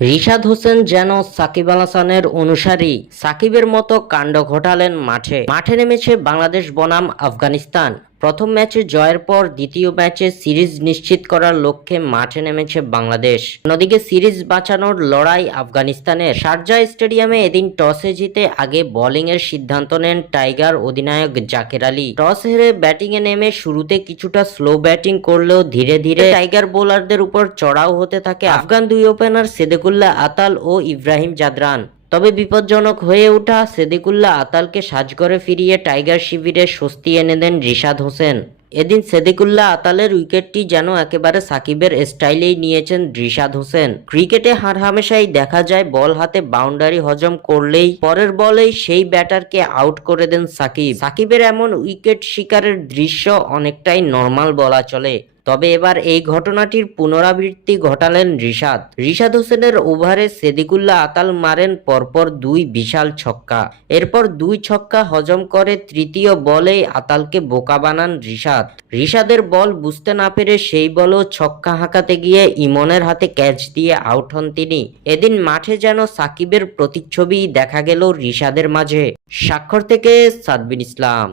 রিশাদ হোসেন যেন সাকিব আল হাসানের অনুসারী, সাকিবের মতো কাণ্ড ঘটালেন মাঠে। মাঠে নেমেছে বাংলাদেশ বনাম আফগানিস্তান। প্রথম ম্যাচে জয়ের পর দ্বিতীয় ম্যাচে সিরিজ নিশ্চিত করার লক্ষ্যে মাঠে নেমেছে বাংলাদেশ। অন্যদিকে সিরিজ বাঁচানোর লড়াই আফগানিস্তানের। শারজা স্টেডিয়ামে এদিন টসে জিতে আগে বোলিং এর সিদ্ধান্ত নেন টাইগার অধিনায়ক জাকের আলী। টস হেরে ব্যাটিং এ নেমে শুরুতে কিছুটা স্লো ব্যাটিং করলেও ধীরে ধীরে টাইগার বোলারদের উপর চড়াও হতে থাকে আফগান দুই ওপেনার সেদেকুল্লাহ আতাল ও ইব্রাহিম জাদরান। তবে বিপজ্জনক হয়ে ওঠা সেদিকুল্লাহ আতালকে সাজঘরে ফিরিয়ে টাইগার শিবিরে স্বস্তি এনে দেন রিশাদ হোসেন। এদিন সেদিকুল্লাহ আতালের উইকেটটি যেন একেবারে সাকিবের স্টাইলেই নিয়েছেন রিশাদ হোসেন। ক্রিকেটে হার হামেশাই দেখা যায়, বল হাতে বাউন্ডারি হজম করলেই পরের বলেই সেই ব্যাটারকে আউট করে দেন সাকিব। সাকিবের এমন উইকেট শিকারের দৃশ্য অনেকটাই নর্মাল বলা চলে। তবে এবার এই ঘটনাটির পুনরাবৃত্তি ঘটালেন রিশাদ। রিশাদ হোসেনের ওভারে সেদিকুল্লাহ আতাল মারেন পরপর দুই বিশাল ছক্কা। এরপর দুই ছক্কা হজম করে তৃতীয় বলেই আতালকে বোকা বানান রিশাদ। রিশাদের বল বুঝতে না পেরে সেই বলও ছক্কা হাঁকাতে গিয়ে ইমনের হাতে ক্যাচ দিয়ে আউট হন তিনি। এদিন মাঠে যেন সাকিবের প্রতিচ্ছবি দেখা গেল রিশাদের মাঝে। স্বাক্ষর থেকে সাদবিন ইসলাম।